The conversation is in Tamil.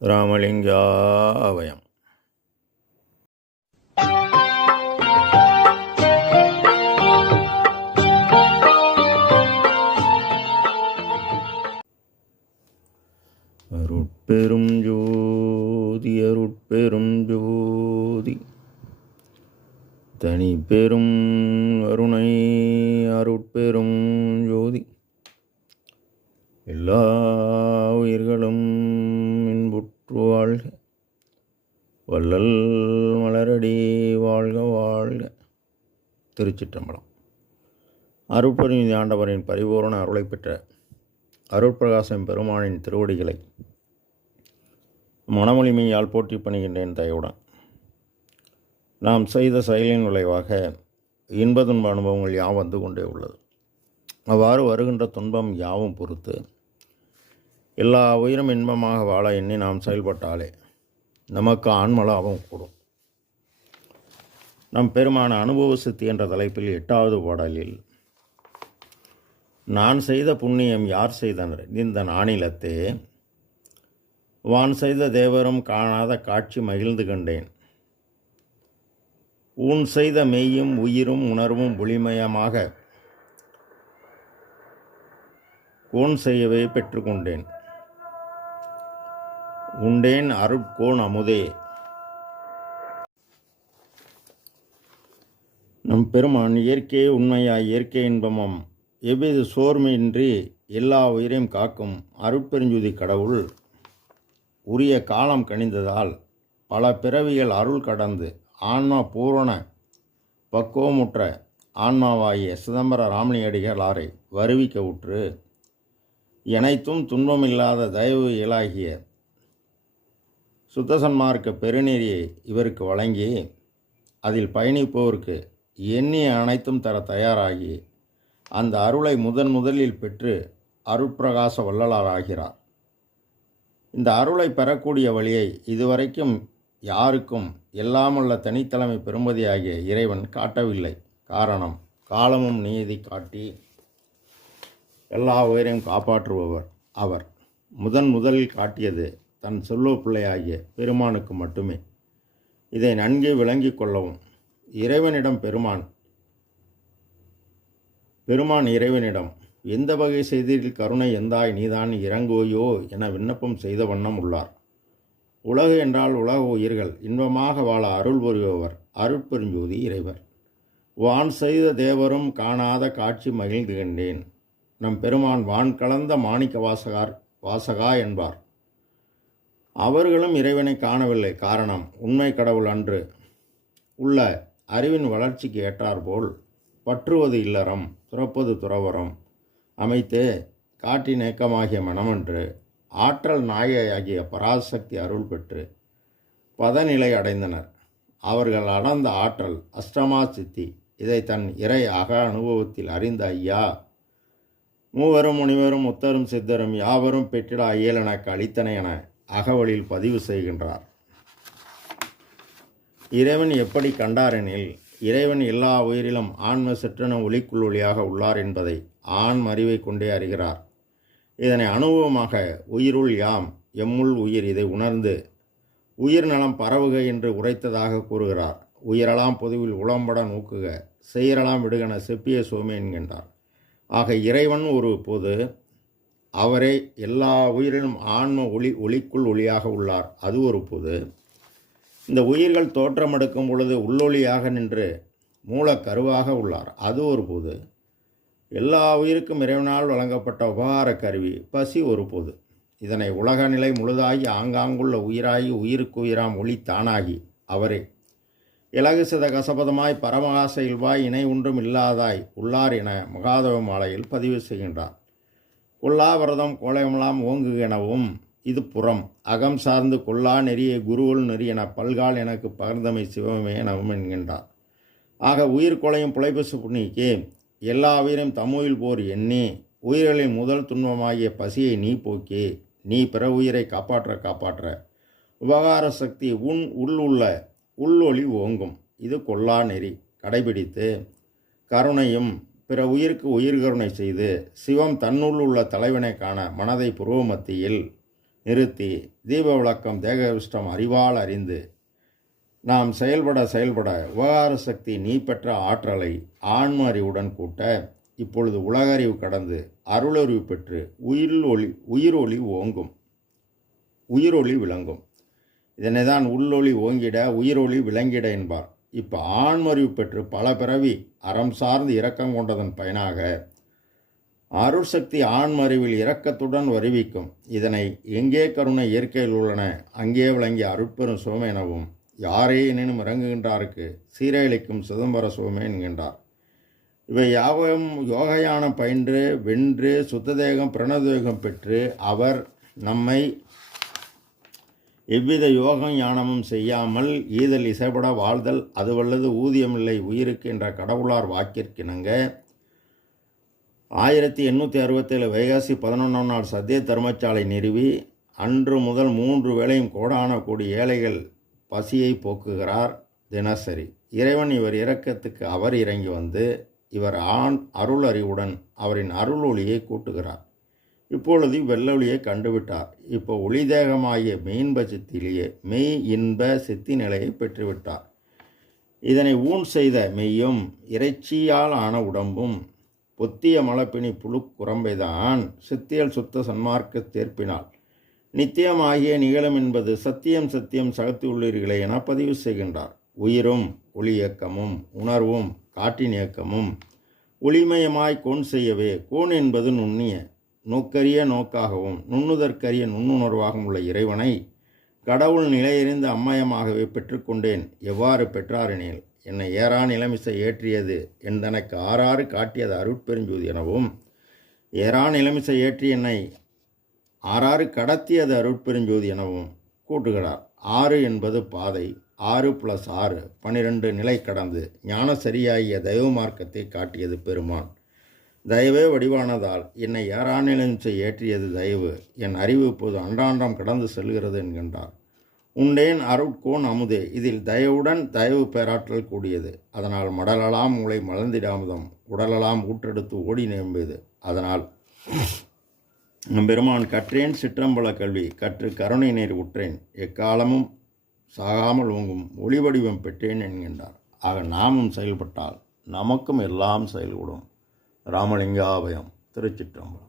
ராமலிங்காவயம். அருட்பெரும் ஜோதி அருட்பெரும் ஜோதி தனி பெரும் அருணை அருட்பெரும் ஜோதி எல்லா உயிர்களும் இன்புற்று வாழ்க, வள்ளல் மலரடி வாழ்க வாழ்க. திருச்சிற்றம்பலம். அருட்பெருஞ்சோதி ஆண்டவரின் பரிபூரண அருளை பெற்ற அருட்பிரகாசம் பெருமானின் திருவடிகளை மனமொழிமையால் போற்றி பணிகின்றேன் தயவுடன். நாம் செய்த செயலின் விளைவாக இன்ப துன்ப அனுபவங்கள் யாவும் வந்து கொண்டே உள்ளது. அவ்வாறு வருகின்ற துன்பம் யாவும் பொறுத்து எல்லா உயிரும் இன்பமாக வாழ எண்ணி நாம் செயல்பட்டாலே நமக்கு ஆன்மலாபம் கூடும். நம் பெருமான அனுபவ சித்தி என்ற தலைப்பில் 8வது பாடலில், நான் செய்த புண்ணியம் யார் செய்தனர் இந்த நானிலத்தே, வான் செய்த தேவரும் காணாத காட்சி மகிழ்ந்து கண்டேன், ஊன் செய்த மெய்யும் உயிரும் உணர்வும் ஒளிமயமாக கோன் செய்யவே பெற்றுக்கொண்டேன், உண்டேன் அருட்கோன் அமுதே. நம் பெருமான் இயற்கையே உண்மையாய் இயற்கை இன்பமும் எவ்வித சோர்மையின்றி எல்லா உயிரையும் காக்கும் அருட்பெருஞ்சுதி கடவுள் உரிய காலம் கணிந்ததால் பல பிறவிகள் அருள் கடந்து ஆன்மா பூரண பக்குவமுற்ற ஆன்மாவாகிய சிதம்பர ராமலிங்கடிகளாரை வருவிக்க உற்று எனைத்தும் துன்பமில்லாத தயவு இயலாகிய சுத்தசன்மார்க்க பெருநெறியை இவருக்கு வழங்கி அதில் பயணிப்போருக்கு எண்ணிய அனைத்தும் தர தயாராகி அந்த அருளை முதலில் பெற்று அருட்பிரகாச வள்ளலாராகிறார். இந்த அருளை பெறக்கூடிய வழியை இதுவரைக்கும் யாருக்கும் எல்லாமுள்ள தனித்தலைமை பெரும்பதியாகிய இறைவன் காட்டவில்லை. காரணம், காலமும் நீதி காட்டி எல்லா உயிரையும் காப்பாற்றுபவர் அவர். முதலில் காட்டியது தன் சொல்ல பிள்ளையாகிய பெருமானுக்கு மட்டுமே. இதை நன்கு விளங்கி கொள்ளவும் இறைவனிடம் பெருமான் இறைவனிடம் எந்த வகை செய்தீர்கள் கருணை எந்தாய் நீதான் இறங்குவையோ என விண்ணப்பம் செய்த வண்ணம் உள்ளார். உலகு என்றால் உலக உயிர்கள் இன்பமாக வாழ அருள் புரிபவர் அருட்பெருஞ்சோதி இறைவர். வான் செய்த தேவரும் காணாத காட்சி மகிழ்ந்து கண்டேன். நம் பெருமான் வான் கலந்த மாணிக்க வாசகா என்பார். அவர்களும் இறைவனை காணவில்லை. காரணம், உண்மை கடவுள் அன்று உள்ள அறிவின் வளர்ச்சிக்கு ஏற்றாற்போல் பற்றுவது இல்லறம் துறப்பது துறவரம் அமைத்தே காட்டி நேக்கமாகிய மனமன்று ஆற்றல் நாயகிய பராசக்தி அருள் பெற்று பதநிலை அடைந்தனர். அவர்கள் அடர்ந்த ஆற்றல் அஷ்டமா சித்தி. இதை தன் இறை அக அனுபவத்தில் அறிந்த ஐயா, மூவரும் முனிவரும் முத்தரும் சித்தரும் யாவரும் பெற்றிட இயலெனக்கு அளித்தன என அகவலில் பதிவு செய்கின்றார். இறைவன் எப்படி கண்டாரெனில், இறைவன் எல்லா உயிரிலும் ஆன்ம சிற்றென ஒளிக்குள் ஒளியாக உள்ளார் என்பதை ஆன்ம அறிவை கொண்டே அறிகிறார். இதனை அனுபவமாக உயிருள் யாம் எம்முள் உயிர் இதை உணர்ந்து உயிர் நலம் பரவுக என்று உரைத்ததாக கூறுகிறார். உயிரெல்லாம் பொதுவில் உளம்பட நோக்குக, செய்யறலாம் விடுகென செப்பிய சோமே என்கின்றார். ஆக இறைவன் ஒரு பொது, அவரே எல்லா உயிரிலும் ஆன்ம ஒளிக்குள் ஒளியாக உள்ளார், அது ஒரு பொது. இந்த உயிர்கள் தோற்றமெடுக்கும் பொழுது உள்ளொளியாக நின்று மூல கருவாக உள்ளார், அது ஒரு பொது. எல்லா உயிருக்கும் இறைவனால் வழங்கப்பட்ட உபகார கருவி பசி ஒரு பொது. இதனை உலக நிலை முழுதாகி ஆங்காங்குள்ள உயிராகி உயிருக்கு உயிராம் ஒளி தானாகி அவரே இலகுசித கசபதமாய் பரமகாச இல்வாய் இணை ஒன்றும் இல்லாதாய் உள்ளார் என மகாதவ மாலையில் பதிவு செய்கின்றார். கொல்லாவிரதம் கோலமெல்லாம் ஓங்குக எனவும் இது புறம் அகம் சார்ந்து கொல்லா நெறிய குருவுள் நெறி என பல்கால் எனக்கு பகிர்ந்தமை சிவமே எனவும் என்கின்றார். ஆக உயிர் கொலையும் புலைபசு புண்ணிக்கே எல்லா உயிரையும் தம்முயில் போர் எண்ணி உயிர்களின் முதல் துன்பமாகிய பசியை நீ போக்கி நீ பிற உயிரை காப்பாற்ற உபகார சக்தி உள்ளொளி ஓங்கும். இது கொல்லா நெறி கடைபிடித்து கருணையும் பிற உயிருக்கு உயிர் கருணை செய்து சிவம் தன்னுள் உள்ள தலைவனை காண மனதை புருவ மத்தியில் நிறுத்தி தீப விளக்கம் தேகவிஷ்டம் அறிவால் அறிந்து நாம் செயல்பட உபகார சக்தி நீ பெற்ற ஆற்றலை ஆன்ம அறிவுடன் கூட்ட இப்பொழுது உலகறிவு கடந்து அருளறிவு பெற்று உயிரொளி ஓங்கும், உயிரொளி விளங்கும். இதனை தான் உள்ளொளி ஓங்கிட உயிரொளி விளங்கிட என்பார். இப்போ ஆன்மறிவு பெற்று பல பிறவி அறம் சார்ந்து இரக்கம் கொண்டதன் பயனாக அருள் சக்தி ஆன்மறிவில் இரக்கத்துடன் வருவிக்கும். இதனை எங்கே கருணை இயற்கையில் உள்ளன அங்கே விளங்கிய அருட்பெரும் சுகம் எனவும், யாரே எனினும் இறங்குகின்றாருக்கு சீரழிக்கும் சிதம்பர சுகமே என்கின்றார். இவை யாவும் யோகயானம் பயின்று வென்று சுத்ததேகம் பிரணதேகம் பெற்று அவர் நம்மை எவ்வித யோகம் ஞானமும் செய்யாமல் ஈதல் இசைபட வாழ்தல் அதுவல்லது ஊதியமில்லை உயிருக்கு என்ற கடவுளார் வாக்கிற்கிணங்க 1867 வைகாசி 11ஆம் நாள் சத்திய தர்மசாலை நிறுவி அன்று முதல் 3 வேளையும் கோடான கோடி ஏழைகள் பசியை போக்குகிறார் தினசரி. இறைவன் இவர் இரக்கத்துக்கு அவர் இறங்கி வந்து இவர் அருள் அறிவுடன் அவரின் அருள் ஒளியை கூட்டுகிறார். இப்பொழுது வெள்ளொளியை கண்டுவிட்டார். இப்போ ஒளிதேகமாகிய மெயின்ப சித்திலேயே மெய் இன்ப சித்தி நிலையை பெற்றுவிட்டார். இதனை ஊன் செய்த மெய்யும் இறைச்சியால் ஆன உடம்பும் பொத்திய மலப்பினி புழு குரம்பைதான் சித்தியல் சுத்த சன்மார்க்க தேர்ப்பினால் நித்தியமாகிய நிகழும் என்பது சத்தியம் சத்தியம் சகத்தி உள்ளீர்களே என பதிவு செய்கின்றார். உயிரும் ஒளி இயக்கமும் உணர்வும் காற்றின் இயக்கமும் ஒளிமயமாய் கோன் செய்யவே, கோன் என்பது நுண்ணிய நோக்கரிய நோக்காகவும் நுண்ணுதற்கரிய நுண்ணுணர்வாகவும் உள்ள இறைவனை கடவுள் நிலையறிந்த அம்மயமாகவே பெற்றுக்கொண்டேன். எவ்வாறு பெற்றாரெனில், என்னை ஏறா நிலைமிசை ஏற்றியது என்றெனக்கு ஆறாறு காட்டியது அருட்பெருஞ்சோதி எனவும், ஏறா நிலைமிசை ஏற்றி என்னை ஆறாறு கடத்தியது அருட்பெருஞ்சோதி எனவும் கூட்டுகிறார். 6 என்பது பாதை, 6 + 6 12 நிலை கடந்து ஞான சரியாகிய தெய்வ மார்க்கத்தை காட்டியது பெருமான். தயவே வடிவானதால் என்னை ஏறா நிலைமிசை ஏற்றியது தயவு, என் அறிவு இப்போது அன்றான்றாம் கடந்து செல்கிறது என்கின்றார். உண்டேன் அருட்கோன் அமுதே, இதில் தயவுடன் தயவு பேராற்றல் கூடியது. அதனால் மடலலாம் மூளை மலர்ந்திடாமதம் உடலலாம் ஊற்றெடுத்து ஓடி நேர்ந்தது. அதனால் பெருமான் கற்றேன் சிற்றம்பல கல்வி கற்று கருணை நேர் உற்றேன், எக்காலமும் சாகாமல் ஓங்கும் ஒளி வடிவம் பெற்றேன் என்கின்றார். ஆக நாமும் செயல்பட்டால் நமக்கும் எல்லாம் செயல்கூடும். ராமலிங்காபயம். திருச்சிற்றம்பலம்.